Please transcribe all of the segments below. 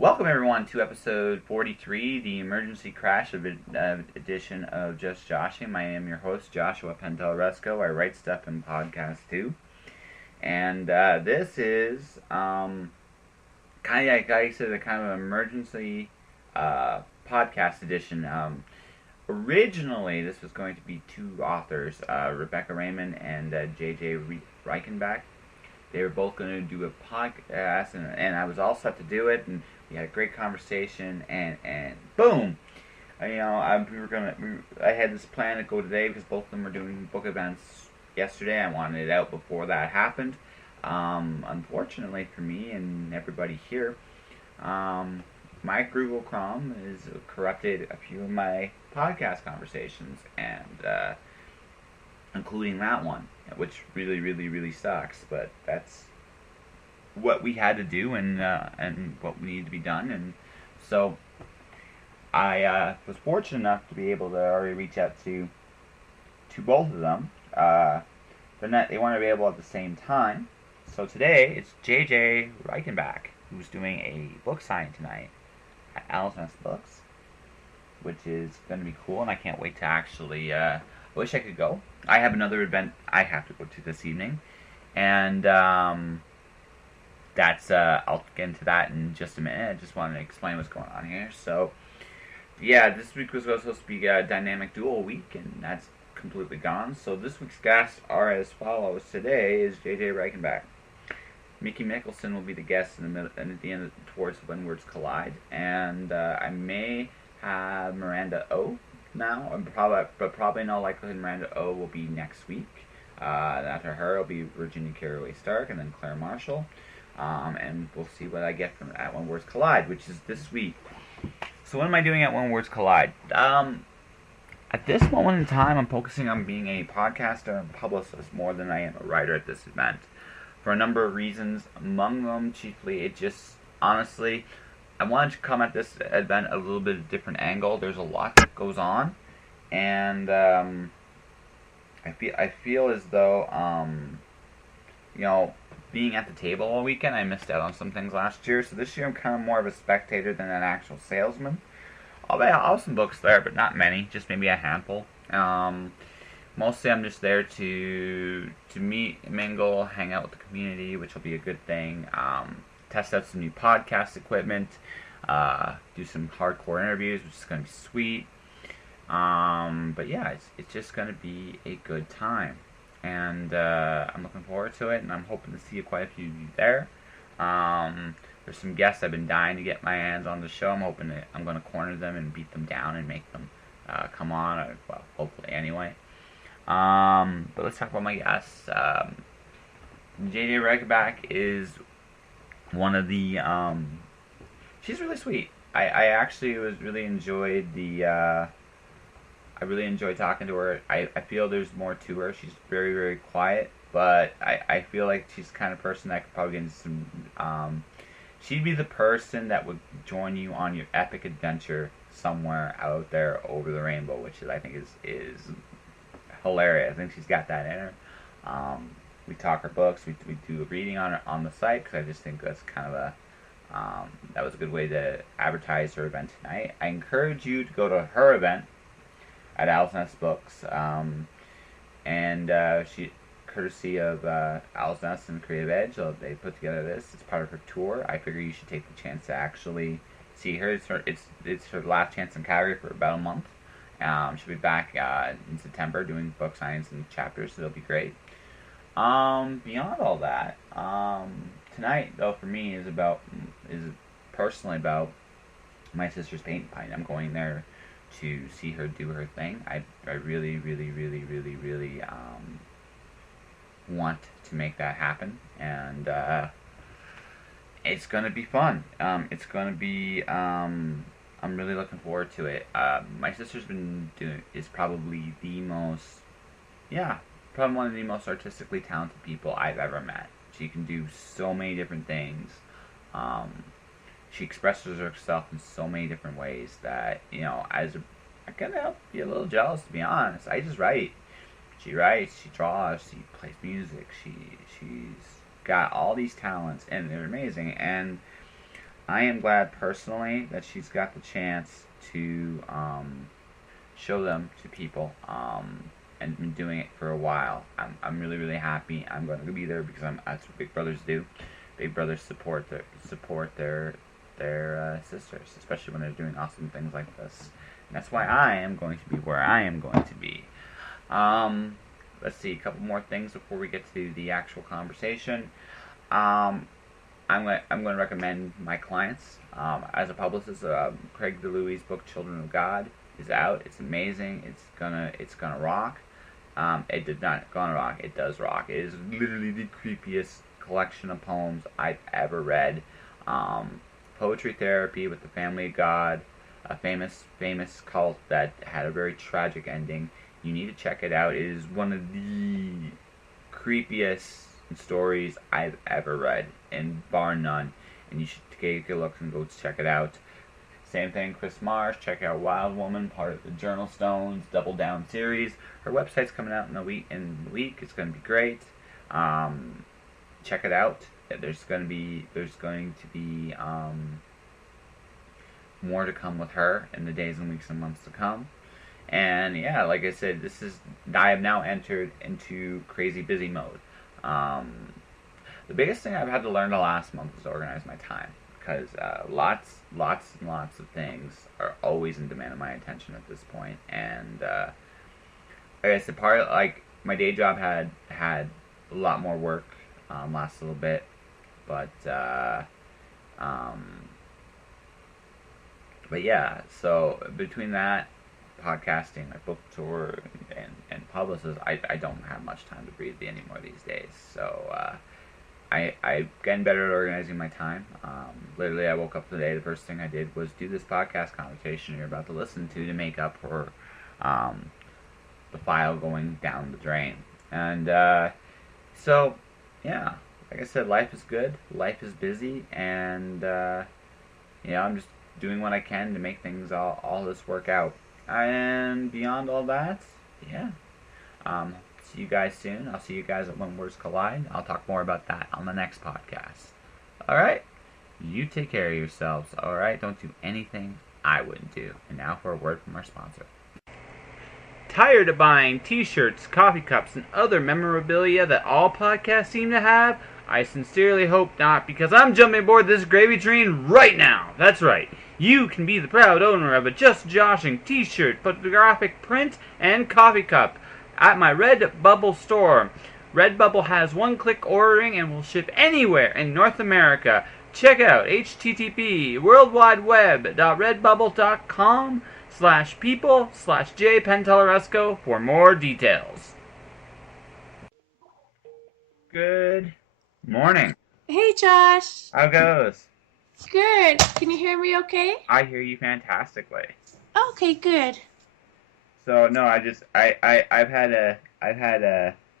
Welcome everyone to episode 43, the emergency crash edition of Just Joshing. I am your host, Joshua Pentel-Resco. I write stuff in podcast too. And this is kind of, like I said, a kind of emergency podcast edition. Originally, this was going to be two authors, Rebecca Raymond and J.J. Reichenbach. They were both going to do a podcast, and I was all set to do it, and we had a great conversation, and boom! I had this plan to go today because both of them were doing book events yesterday. I wanted it out before that happened. Unfortunately for me and everybody here, my Google Chrome has corrupted a few of my podcast conversations, and including that one, which really sucks. But that's what we had to do, and what we needed to be done. And so I was fortunate enough to be able to already reach out to both of them. They wanted to be able at the same time. So today it's J.J. Reichenbach who's doing a book signing tonight at Owl's Nest Books, which is going to be cool, and I can't wait to actually. I wish I could go. I have another event I have to go to this evening, and that's I'll get into that in just a minute. I just want to explain what's going on here. So, yeah, this week was supposed to be a dynamic duel week, and that's completely gone. So this week's guests are as follows. Today is J.J. Reichenbach. Mickey Mickelson will be the guest in the middle, and at the end towards When Words Collide, and I may have Miranda O now, but probably in all likelihood Miranda O will be next week. After her, it'll be Virginia Carraway Stark, and then Claire Marshall. And we'll see what I get from At When Words Collide, which is this week. So what am I doing at When Words Collide? At this moment in time, I'm focusing on being a podcaster and publicist more than I am a writer at this event, for a number of reasons. Among them, chiefly, it just, honestly, I wanted to come at this event a little bit of a different angle. There's a lot that goes on, and I feel as though being at the table all weekend, I missed out on some things last year. So this year, I'm kind of more of a spectator than an actual salesman. I'll have some books there, but not many, just maybe a handful. Mostly, I'm just there to meet, mingle, hang out with the community, which will be a good thing. Test out some new podcast equipment, do some hardcore interviews, which is going to be sweet. But yeah, it's just going to be a good time, and I'm looking forward to it, and I'm hoping to see quite a few of you there. There's some guests I've been dying to get my hands on the show. I'm hoping that I'm going to corner them and beat them down and make them come on, well, hopefully anyway. But let's talk about my guests. J.J. Reichenbach is one of the, she's really sweet. I actually really enjoyed I really enjoyed talking to her. I feel there's more to her. She's very quiet, but I feel like she's the kind of person that could probably get into some, she'd be the person that would join you on your epic adventure somewhere out there over the rainbow, which I think is hilarious. I think she's got that in her. We talk her books. We do a reading on the site, because I just think that's kind of a that was a good way to advertise her event tonight. I encourage you to go to her event at Owl's Nest Books, and she, courtesy of Owl's Nest and Creative Edge, they put together this. It's part of her tour. I figure you should take the chance to actually see her. It's her last chance in Calgary for about a month. She'll be back in September doing book signings and chapters, so it'll be great. Beyond all that, tonight though for me is personally about my sister's paint fight. I'm going there to see her do her thing. I really want to make that happen, and it's gonna be fun. It's gonna be I'm really looking forward to it. My sister's is probably probably one of the most artistically talented people I've ever met. She can do so many different things. She expresses herself in so many different ways that, I kind of be a little jealous, to be honest. I just write. She writes, she draws, she plays music. She's got all these talents, and they're amazing. And I am glad personally that she's got the chance to show them to people, and been doing it for a while. I'm really really happy. I'm going to be there because that's what big brothers do. Big brothers support their sisters, especially when they're doing awesome things like this. And that's why I am going to be where I am going to be. Let's see, a couple more things before we get to the actual conversation. I'm going to recommend my clients. As a publicist, Craig DeLuey's book Children of God is out. It's amazing. It's gonna rock. It did not gonna rock. It does rock. It is literally the creepiest collection of poems I've ever read. Poetry therapy with the family of God, a famous cult that had a very tragic ending. You need to check it out. It is one of the creepiest stories I've ever read, and bar none. And you should take a look and go check it out. Same thing, Chris Marsh. Check out Wild Woman, part of the Journal Stones Double Down series. Her website's coming out in the week. It's going to be great. Check it out. There's going to be more to come with her in the days and weeks and months to come. And yeah, like I said, I have now entered into crazy busy mode. The biggest thing I've had to learn the last month is to organize my time, because lots and lots of things are always in demand of my attention at this point. And like I said, my day job had a lot more work last little bit, but yeah. So between that, podcasting, my book tour, and publicist, I don't have much time to breathe anymore these days. So I'm getting better at organizing my time. Literally, I woke up today, the first thing I did was do this podcast conversation you're about to listen to make up for the file going down the drain. And so, yeah, like I said, life is good, life is busy, and I'm just doing what I can to make things all this work out. And beyond all that, yeah. See you guys soon. I'll see you guys at When Words Collide. I'll talk more about that on the next podcast. Alright? You take care of yourselves, alright? Don't do anything I wouldn't do. And now for a word from our sponsor. Tired of buying t-shirts, coffee cups, and other memorabilia that all podcasts seem to have? I sincerely hope not, because I'm jumping aboard this gravy train right now. That's right. You can be the proud owner of a Just Joshing t-shirt, photographic print, and coffee cup at my Redbubble store. Redbubble has one-click ordering and will ship anywhere in North America. Check out http://worldwideweb.redbubble.com/people/jpenteloresco for more details. Good morning. Hey, Josh. How goes? Good. Can you hear me okay? I hear you fantastically. Okay, good. So no, I've had a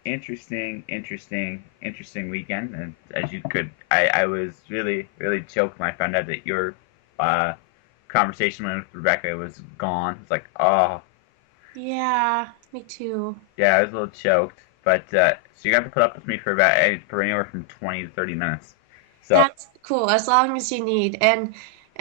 interesting weekend, and as you could, I was really choked when I found out that your conversation with Rebecca was gone. It's like, oh. Yeah, me too. Yeah, I was a little choked, but so you have to put up with me for anywhere from 20 to 30 minutes. So that's cool, as long as you need. And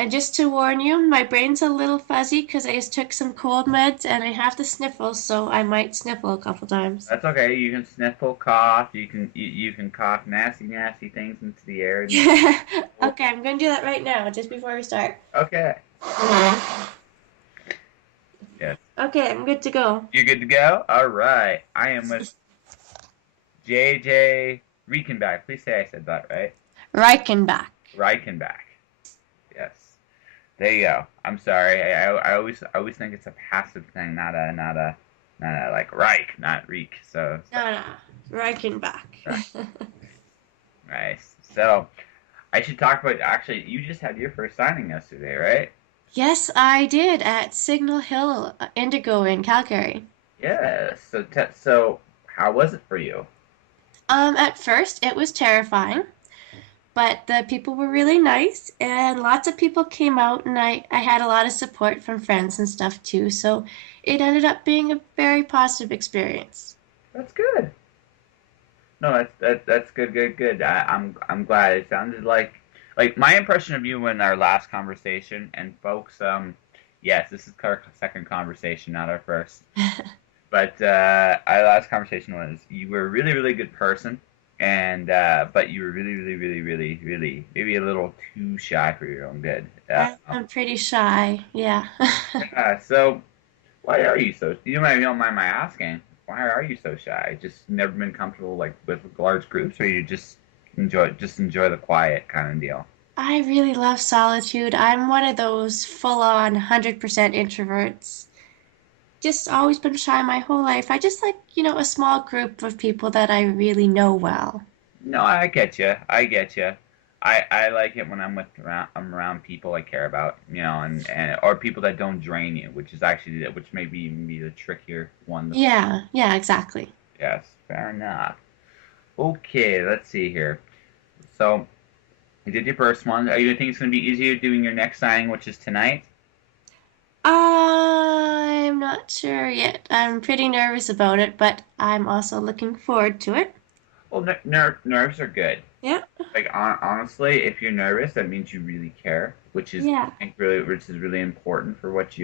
just to warn you, my brain's a little fuzzy because I just took some cold meds and I have the sniffles, so I might sniffle a couple times. That's okay. You can sniffle, cough. You can cough nasty things into the air. Okay, I'm going to do that right now, just before we start. Okay. Yes. Okay, I'm good to go. You're good to go? All right. I am with J.J. Reichenbach. Please say I said that right. Reichenbach. Yes. There you go. I'm sorry. I always think it's a passive thing, not a like Reich, not Reek. So. No. Reichenbach. Nice. So, I should talk about. Actually, you just had your first signing yesterday, right? Yes, I did at Signal Hill Indigo in Calgary. Yeah. So how was it for you? At first it was terrifying, but the people were really nice and lots of people came out, and I had a lot of support from friends and stuff too, so it ended up being a very positive experience. That's good. No, that's good. I'm glad. It sounded like like my impression of you in our last conversation, and folks, yes, this is our second conversation, not our first. But our last conversation was you were a really, really good person, and but you were really, really, really, really, really maybe a little too shy for your own good. I'm pretty shy. Yeah. So why are you so? You don't mind my asking? Why are you so shy? Just never been comfortable like with large groups, or you just enjoy the quiet kind of deal? I really love solitude. I'm one of those full-on 100% introverts. Just always been shy my whole life. I just like, a small group of people that I really know well. No, I get you. I get you. I like it when I'm around people I care about, and or people that don't drain you, which maybe even be the trickier one. Yeah, yeah, exactly. Yes, fair enough. Okay, let's see here. So you did your first one. Are you think it's going to be easier doing your next signing, which is tonight? I'm not sure yet. I'm pretty nervous about it, but I'm also looking forward to it. Well, nerves are good. Yeah, Like honestly, if you're nervous, that means you really care, yeah, which is really important for what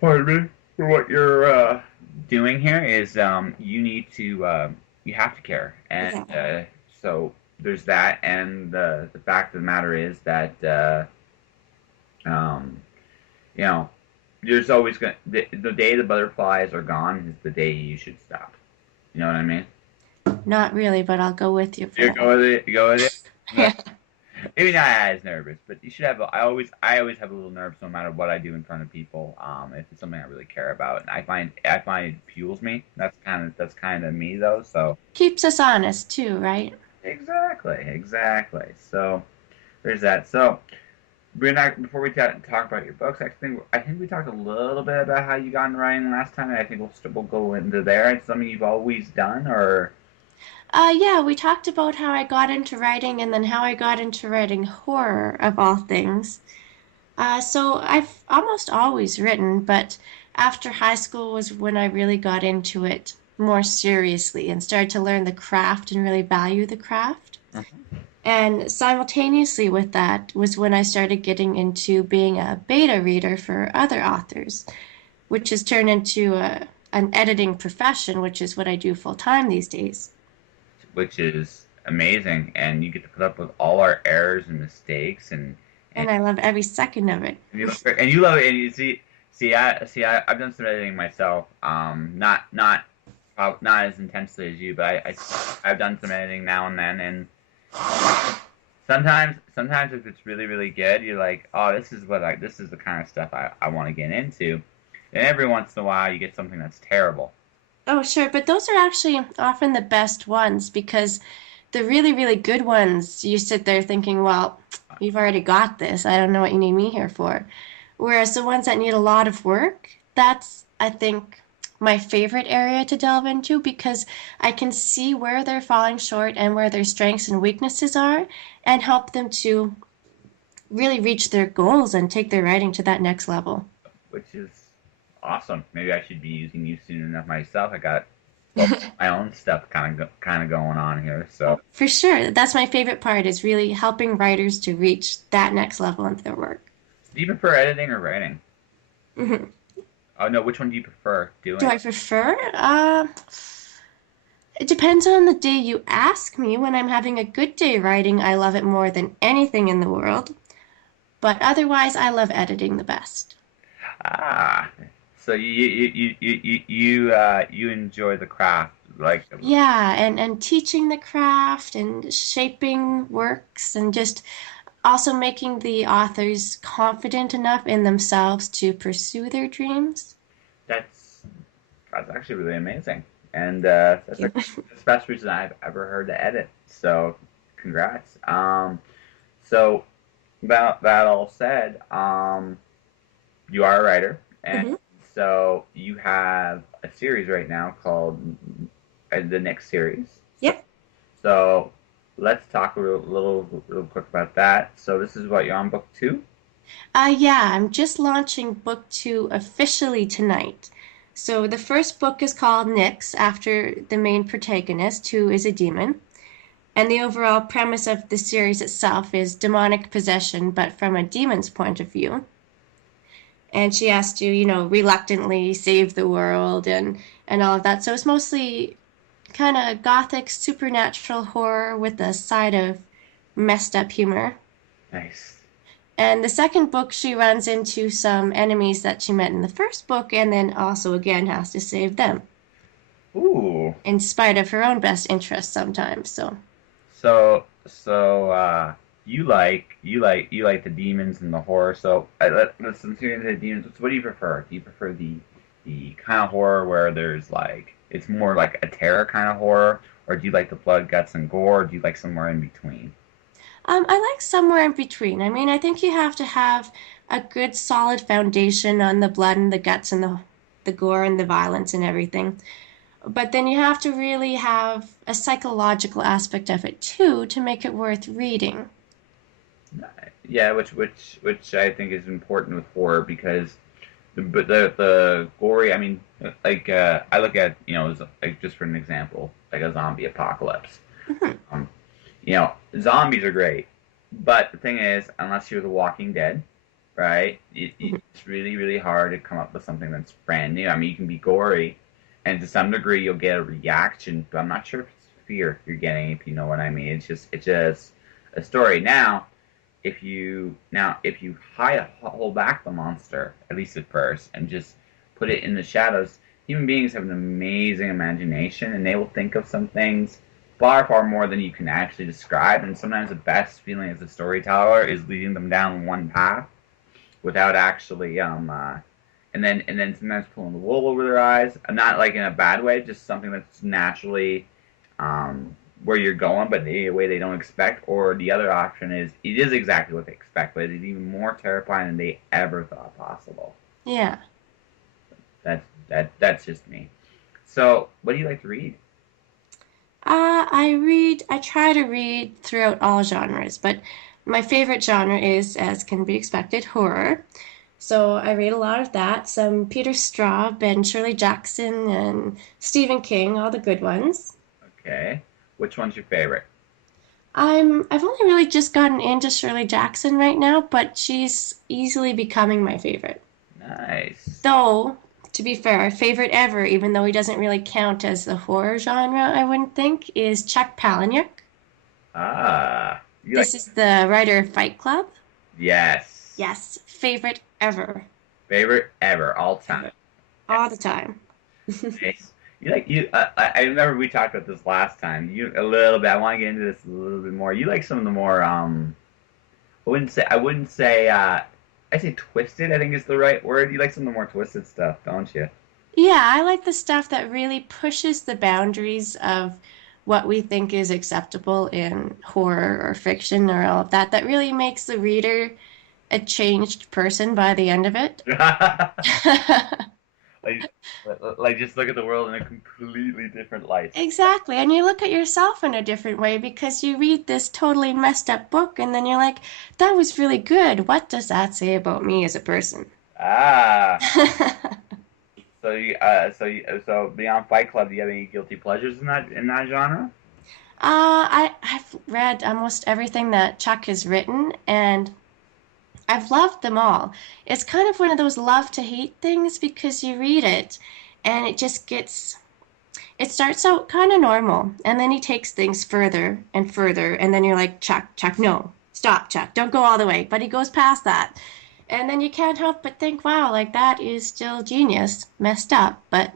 pardon me, for what you're doing here is you need to you have to care, and yeah. so there's that, and the fact of the matter is that um, you know there's always going the day the butterflies are gone is the day you should stop. You know what I mean? Not really, but I'll go with you for You that. go with it. You go with it. Yeah. Maybe not as nervous, but you should have. I always have a little nerves no matter what I do in front of people. If it's something I really care about, and I find it fuels me. That's kind of me though. So Keeps us honest too, right? exactly. So there's that. So we're not before we talk about your books. I think we talked a little bit about how you got into writing last time, and I think we'll go into there. It's something you've always done, or Yeah, we talked about how I got into writing and then how I got into writing horror, of all things. So I've almost always written, but after high school was when I really got into it more seriously and started to learn the craft and really value the craft. And simultaneously with that was when I started getting into being a beta reader for other authors, which has turned into an editing profession, which is what I do full time these days. which is amazing, and you get to put up with all our errors and mistakes, and And I love every second of it. you love it. And you I've done some editing myself. Not as intensely as you, but I've done some editing now and then, and sometimes if it's really really good, you're like, oh, this is the kind of stuff I want to get into. And every once in a while, you get something that's terrible. Oh, sure, but those are actually often the best ones because the really, really good ones, you sit there thinking, well, you've already got this. I don't know what you need me here for. Whereas the ones that need a lot of work, that's, I think, my favorite area to delve into because I can see where they're falling short and where their strengths and weaknesses are and help them to really reach their goals and take their writing to that next level. Which is awesome. Maybe I should be using you soon enough myself. I got my own stuff kind of going on here. So For sure, that's my favorite part is really helping writers to reach that next level into their work. do you prefer editing or writing? hmm Oh no, which one do you prefer Do doing? I prefer? It depends on the day you ask me. When I'm having a good day writing, I love it more than anything in the world. But otherwise, I love editing the best. Ah, so you enjoy the craft, like Yeah, and teaching the craft and shaping works and just also making the authors confident enough in themselves to pursue their dreams. that's that's actually really amazing, and that's Thank like you. the best reason I've ever heard to edit. So congrats. So that all said, you are a writer, and hmm so you have a series right now called the next series. So, Yep. so let's talk real quick about that. So this is what you're on book two. Yeah, I'm just launching book two officially tonight. So the first book is called Nyx, after the main protagonist, who is a demon. And the overall premise of the series itself is demonic possession, but from a demon's point of view. And she has to, reluctantly save the world and all of that. So it's mostly kind of gothic supernatural horror with a side of messed up humor. Nice. And the second book, she runs into some enemies that she met in the first book, and then also again has to save them, Ooh. in spite of her own best interests sometimes. So, So you like the demons and the horror. So let's get into the demons. What do you prefer? Do you prefer the kind of horror where there's like it's more like a terror kind of horror, or do you like the blood, guts, and gore? Or do you like somewhere in between? I like somewhere in between. I mean, I think you have to have a good solid foundation on the blood and the guts and the gore and the violence and everything. But then you have to really have a psychological aspect of it too to make it worth reading. Yeah, which I think is important with horror because the gory. I mean, like I look at like just for an example, like a zombie apocalypse. Mhm. Um, zombies are great, but the thing is, unless you're The Walking Dead, right? It's really really hard to come up with something that's brand new. I mean, you can be gory, and to some degree you'll get a reaction, but I'm not sure if it's fear you're getting. If you know what I mean, it's just a story now if you hold back the monster at least at first and just put it in the shadows, human beings have an amazing imagination and they will think of some things far more than you can actually describe. And sometimes the best feeling as a storyteller is leading them down one path without actually and then sometimes pulling the wool over their eyes. Not like in a bad way, just something that's naturally where you're going, but in a way they don't expect. Or the other option is it is exactly what they expect, but it's even more terrifying than they ever thought possible. Yeah. That's just me. So, what do you like to read? I try to read throughout all genres, but my favorite genre is, as can be expected, horror. So I read a lot of that, some Peter Straub and Shirley Jackson and Stephen King, all the good ones. Okay, which one's your favorite? I've only really just gotten into Shirley Jackson right now, but she's easily becoming my favorite. Nice. Though, to be fair, favorite ever, even though he doesn't really count as the horror genre, I wouldn't think, is Chuck Palahniuk. You like This is the writer of Fight Club. yes, Yes, favorite ever, favorite ever all time. all the time. Nice. You like you? I remember we talked about this last time. You a little bit. I want to get into this a little bit more. You like some of the more I wouldn't say I say twisted. I think is the right word. You like some of the more twisted stuff, don't you? Yeah, I like the stuff that really pushes the boundaries of what we think is acceptable in horror or fiction or all of that, that really makes the reader a changed person by the end of it. like, like just look at the world in a completely different light. Exactly. And you look at yourself in a different way because you read this totally messed up book and then you're like, that was really good. What does that say about me as a person? Ah, so beyond Fight Club, do you have any guilty pleasures in that genre? I've read almost everything that Chuck has written, and I've loved them all. It's kind of one of those love to hate things because you read it and it starts out kind of normal, and then he takes things further and further, and then you're like, Chuck, no, stop, Chuck, don't go all the way. But he goes past that. And then you can't help but think, wow, like that is still genius. Messed up, but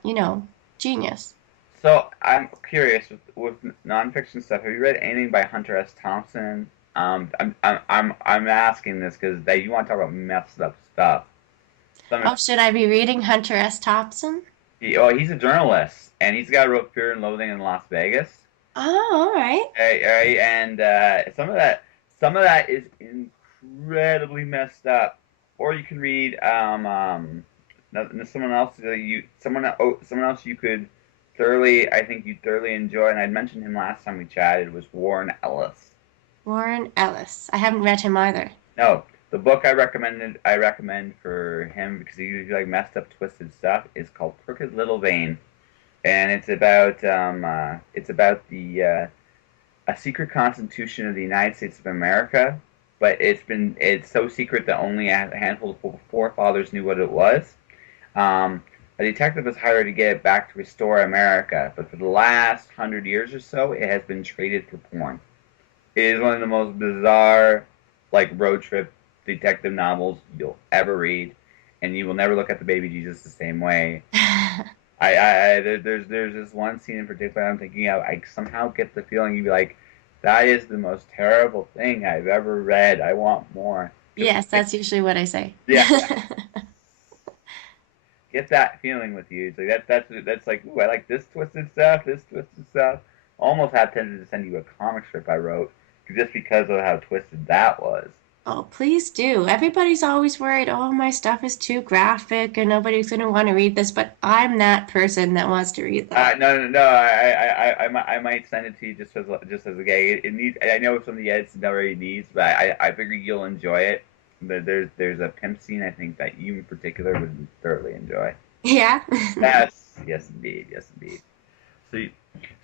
genius. So I'm curious with nonfiction stuff. Have you read anything by Hunter S. Thompson? I'm asking this because you want to talk about messed up stuff. Some, Oh, should I be reading Hunter S. Thompson? he's a journalist and he's got wrote Fear and Loathing in Las Vegas. Oh, all right. And some of that is incredibly messed up. Or you can read someone else someone else you could thoroughly I think you'd thoroughly enjoy, and I'd mentioned him last time we chatted was Warren Ellis. Warren Ellis. I haven't read him either. No, the book I recommend for him because he usually like messed up twisted stuff is called Crooked Little Vein, and it's about a secret constitution of the United States of America, but it's so secret that only a handful of forefathers knew what it was. A detective was hired to get it back to restore America, but for the last 100 years or so, it has been traded for porn. It is one of the most bizarre, like road trip detective novels you'll ever read, and you will never look at the baby Jesus the same way. There's this one scene in particular I'm thinking of. I somehow get the feeling you'd be like, that is the most terrible thing I've ever read. I want more. Yes, that's usually what I say. Yeah, get that feeling with you. It's like that's like, ooh, I like this twisted stuff, this twisted stuff. Almost have tempted to send you a comic strip I wrote just because of how twisted that was. Oh, please do. Everybody's always worried, oh, my stuff is too graphic and nobody's going to want to read this, but I'm that person that wants to read that. No. I might send it to you just as a gag. It needs. I know some of the edits it already needs, but I figure you'll enjoy it. But there's a pimp scene I think that you in particular would thoroughly enjoy. Yeah. Yes, indeed. So,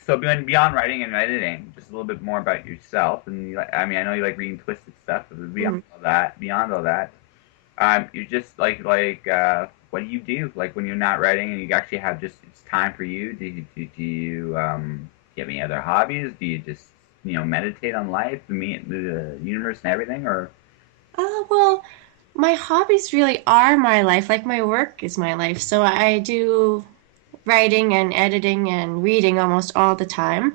so beyond writing and editing, just a little bit more about yourself. And I mean, I know you like reading twisted stuff, but beyond all that, you're just what do you do? Like when you're not writing and you actually have just it's time for you. Do you have any other hobbies? Do you just meditate on life, the universe, and everything, or? Well, my hobbies really are my life. Like my work is my life. So I do writing and editing and reading almost all the time.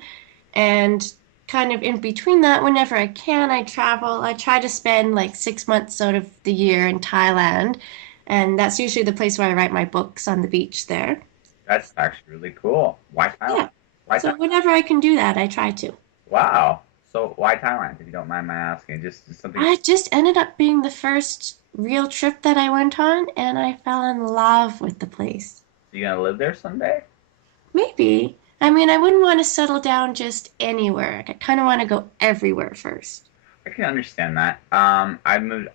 And kind of in between that, whenever I can, I travel. I try to spend like 6 months out of the year in Thailand. And that's usually the place where I write my books on the beach there. That's actually really cool. Why Yeah. Thailand? Why So Thailand? whenever I can do that, I try to. Wow. So why Thailand? If you don't mind my asking, just something. I just ended up being the first real trip that I went on, and I fell in love with the place. You gonna live there someday? Maybe. I mean, I wouldn't want to settle down just anywhere. I kind of want to go everywhere first. I can understand that. I moved.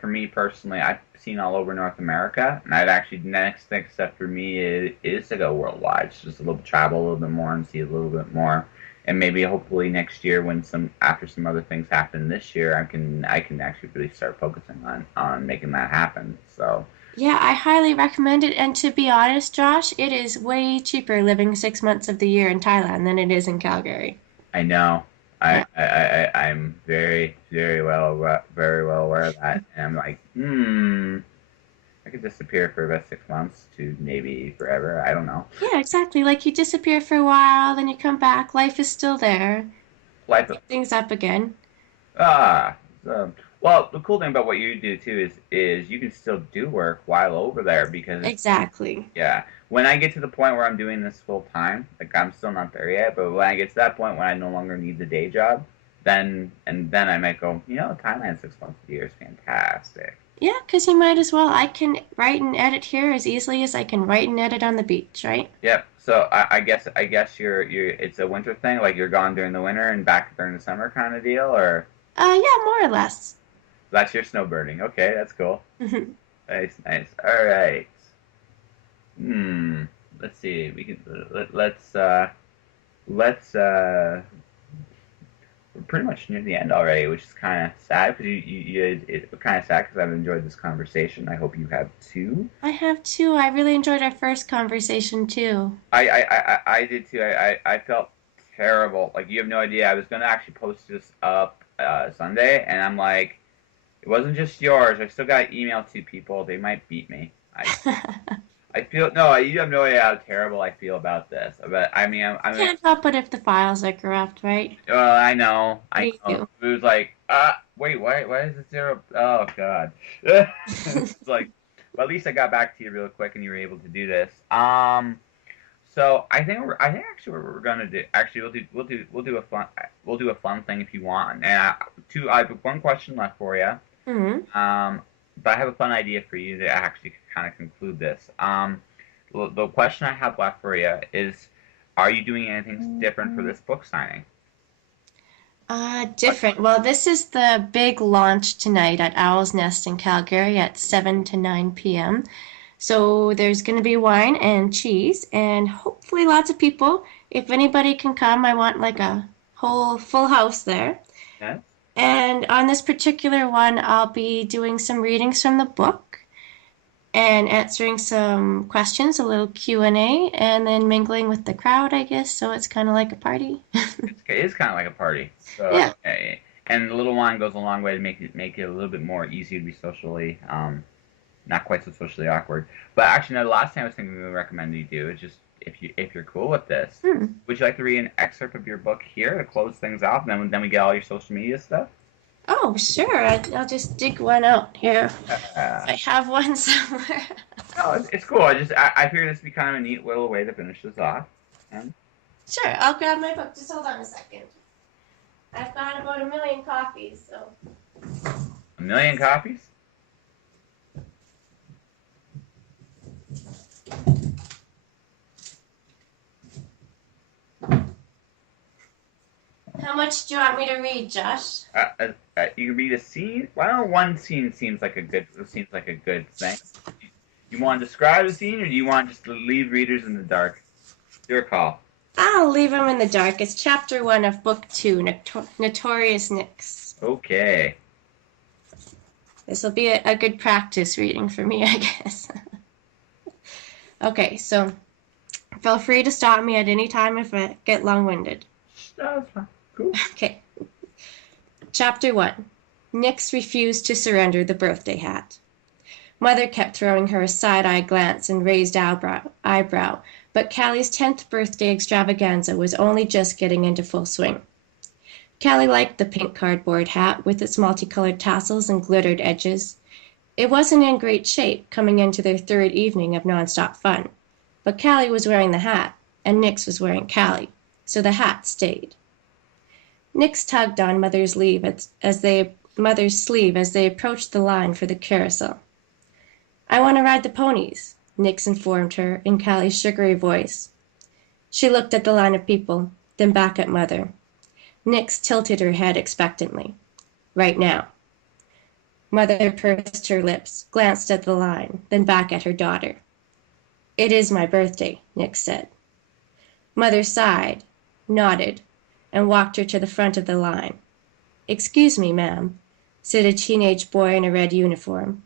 For me personally, I've seen all over North America, and I'd actually next step for me is to go worldwide. Just a little travel a little bit more and see a little bit more, and maybe hopefully next year when after some other things happen this year, I can actually really start focusing on making that happen. So. Yeah, I highly recommend it. And to be honest, Josh, it is way cheaper living 6 months of the year in Thailand than it is in Calgary. I know. Yeah. I'm very well aware of that. And I'm like, I could disappear for about 6 months to maybe forever. I don't know. Yeah, exactly. Like you disappear for a while, then you come back. Life is still there. Life, Pick things up again. ah, so, well, the cool thing about what you do too is you can still do work while over there because Exactly. yeah. When I get to the point where I'm doing this full time, like I'm still not there yet, but when I get to that point when I no longer need the day job, then I might go, Thailand 6 months a year is fantastic. Yeah, because you might as well. I can write and edit here as easily as I can write and edit on the beach, right? Yep. So I guess you're it's a winter thing, like you're gone during the winter and back during the summer kind of deal, or Yeah, more or less. that's your snowbirding. Okay, that's cool. Nice. All right. Let's see. We can let's we're pretty much near the end already, which is kind of sad because it's kind of sad because I've enjoyed this conversation. I hope you have too. I have too. I really enjoyed our first conversation too. I did too. I felt terrible. Like you have no idea. I was gonna actually post this up Sunday, and I'm like, it wasn't just yours. I still got to email 2 people. They might beat me. I feel no. You have no idea how terrible I feel about this. But I mean, Can't help it if the files are corrupt, right? well, I know. I Me know. too. It was like, wait, why is it 0? Oh God. It's like, well, at least I got back to you real quick, and you were able to do this. So I think actually what we're gonna do. Actually, we'll do a fun thing if you want. And I have one question left for you. Hmm. But I have a fun idea for you to actually kind of conclude this. The question I have left for you is, are you doing anything different for this book signing? Different. Well, this is the big launch tonight at Owl's Nest in Calgary at 7 to 9 p.m. So there's going to be wine and cheese and hopefully lots of people. If anybody can come, I want like whole full house there. Yes. And on this particular one, I'll be doing some readings from the book and answering some questions, a little Q&A, and then mingling with the crowd, I guess. So it's kind of like a party. It is kind of like a party. So, Yeah. and the little wine goes a long way to make it a little bit more easy to be socially, not quite so socially awkward. But actually, no, the last thing I was thinking we would recommend you do is just if you're cool with this, would you like to read an excerpt of your book here to close things off, and then we get all your social media stuff? Oh, sure. I'll just dig one out here. Uh, I have one somewhere. no, it's cool. I figured this would be kind of a neat little way to finish this off. And Sure, I'll grab my book. Just hold on a second. I've got about 1,000,000 copies, so. 1,000,000 copies? How much do you want me to read, Josh? You can read a scene. Well, one scene seems like a good thing. You want to describe the scene, or do you want just to leave readers in the dark? Your call. I'll leave them in the dark. It's chapter 1 of book 2, Notorious Nicks. Okay. This will be a good practice reading for me, I guess. Okay, so feel free to stop me at any time if I get long-winded. That's fine. Cool. Okay. Chapter 1. Nix refused to surrender the birthday hat. Mother kept throwing her a side-eye glance and raised eyebrow, but Callie's 10th birthday extravaganza was only just getting into full swing. Callie liked the pink cardboard hat with its multicolored tassels and glittered edges. It wasn't in great shape coming into their third evening of nonstop fun, but Callie was wearing the hat, and Nix was wearing Callie, so the hat stayed. Nix tugged on Mother's sleeve as they approached the line for the carousel. "I want to ride the ponies," Nix informed her in Callie's sugary voice. She looked at the line of people, then back at Mother. Nix tilted her head expectantly. "Right now." Mother pursed her lips, glanced at the line, then back at her daughter. "It is my birthday," Nix said. Mother sighed, nodded, and walked her to the front of the line. "Excuse me, ma'am," said a teenage boy in a red uniform,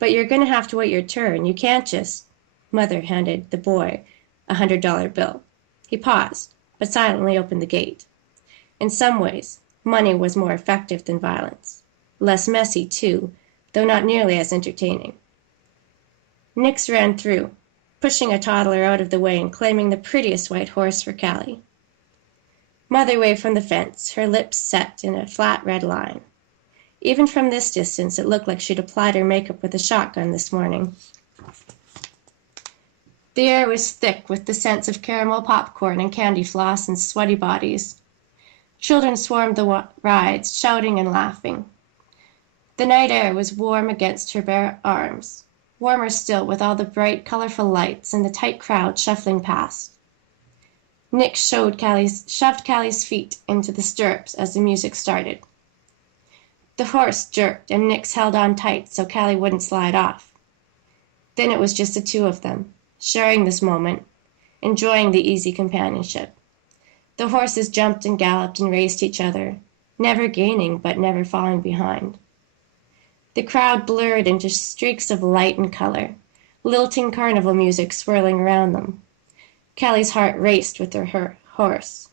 "but you're going to have to wait your turn. You can't just—" Mother handed the boy a $100 bill. He paused, but silently opened the gate. In some ways, money was more effective than violence. Less messy, too, though not nearly as entertaining. Nix ran through, pushing a toddler out of the way and claiming the prettiest white horse for Callie. Mother waved from the fence, her lips set in a flat red line. Even from this distance, it looked like she'd applied her makeup with a shotgun this morning. The air was thick with the scents of caramel popcorn and candy floss and sweaty bodies. Children swarmed the rides, shouting and laughing. The night air was warm against her bare arms, warmer still with all the bright, colorful lights and the tight crowd shuffling past. Nix shoved Callie's feet into the stirrups as the music started. The horse jerked, and Nix held on tight so Callie wouldn't slide off. Then it was just the two of them, sharing this moment, enjoying the easy companionship. The horses jumped and galloped and raced each other, never gaining but never falling behind. The crowd blurred into streaks of light and color, lilting carnival music swirling around them. Callie's heart raced with her horse.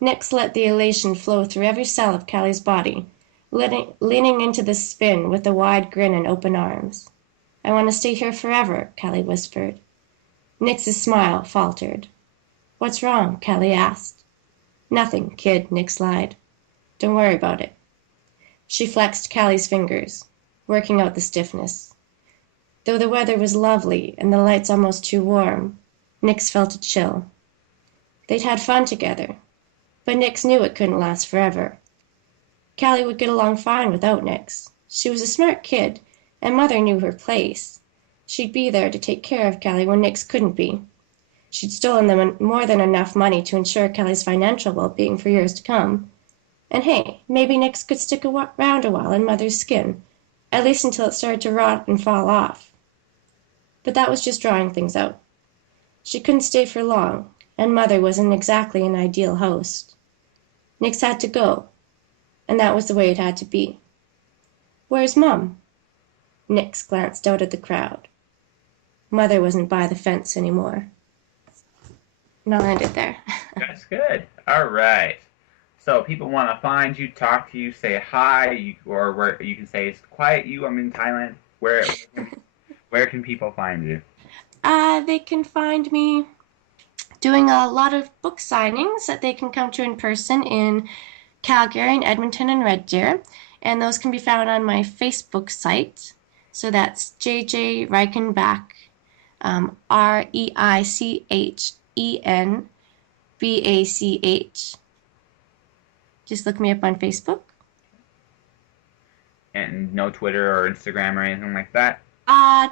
Nix let the elation flow through every cell of Callie's body, leaning into the spin with a wide grin and open arms. "I want to stay here forever," Callie whispered. Nix's smile faltered. "What's wrong?" Callie asked. "Nothing, kid," Nix lied. "Don't worry about it." She flexed Callie's fingers, working out the stiffness. Though the weather was lovely and the lights almost too warm, Nix felt a chill. They'd had fun together, but Nix knew it couldn't last forever. Callie would get along fine without Nix. She was a smart kid, and Mother knew her place. She'd be there to take care of Callie when Nix couldn't be. She'd stolen them more than enough money to ensure Callie's financial well-being for years to come. And hey, maybe Nix could stick around a while in Mother's skin, at least until it started to rot and fall off. But that was just drawing things out. She couldn't stay for long, and Mother wasn't exactly an ideal host. Nix had to go, and that was the way it had to be. Where's Mom? Nix glanced out at the crowd. Mother wasn't by the fence anymore. And I'll end it there. That's good. All right. So people want to find you, talk to you, say hi, or where you can say it's quiet. You, I'm in Thailand. Where can people find you? They can find me doing a lot of book signings that they can come to in person in Calgary and Edmonton and Red Deer. And those can be found on my Facebook site. So that's JJ Reichenbach, Reichenbach. Just look me up on Facebook. And no Twitter or Instagram or anything like that.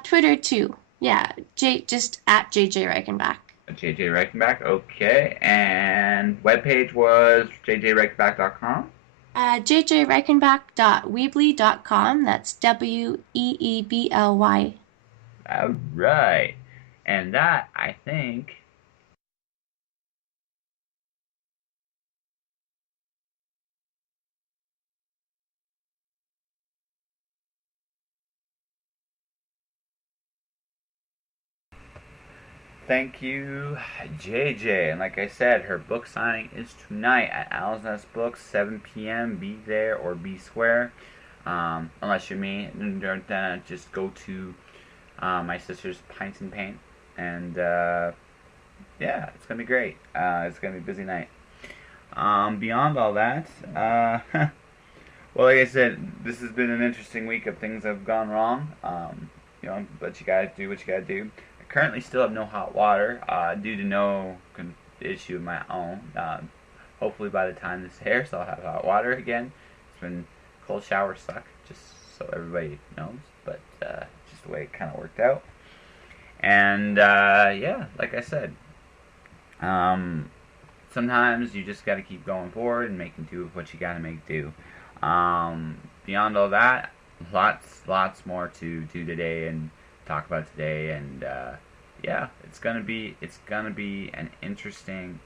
Twitter too. Yeah, just at JJ Reichenbach. JJ Reichenbach, okay. And webpage was jjreichenbach.com. jjreichenbach.weebly.com. That's Weebly. All right. And that, I think, thank you, JJ. And like I said, her book signing is tonight at Owl's Nest Books, 7 p.m. Be there or be square. Unless you're me, then just go to my sister's Pints and Paint. And yeah, it's going to be great. It's going to be a busy night. Beyond all that, well, like I said, this has been an interesting week of things that have gone wrong. But you gotta do what you gotta do. I currently still have no hot water due to no issue of my own. Hopefully by the time this airs, I'll have hot water again. It's been cold showers suck, just so everybody knows. But just the way it kind of worked out. And yeah, like I said, sometimes you just got to keep going forward and making do with what you got to make do. Beyond all that, lots more to do today and talk about today, and yeah, it's gonna be an interesting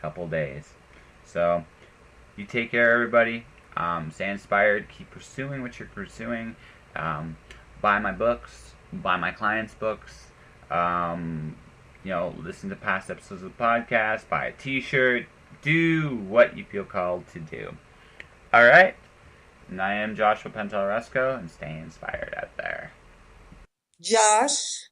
couple days. So you take care, everybody. Stay inspired. Keep pursuing what you're pursuing. Buy my books. Buy my clients' books. Listen to past episodes of the podcast. Buy a T-shirt. Do what you feel called to do. All right. And I am Joshua Pentelresco, and stay inspired out there. Josh.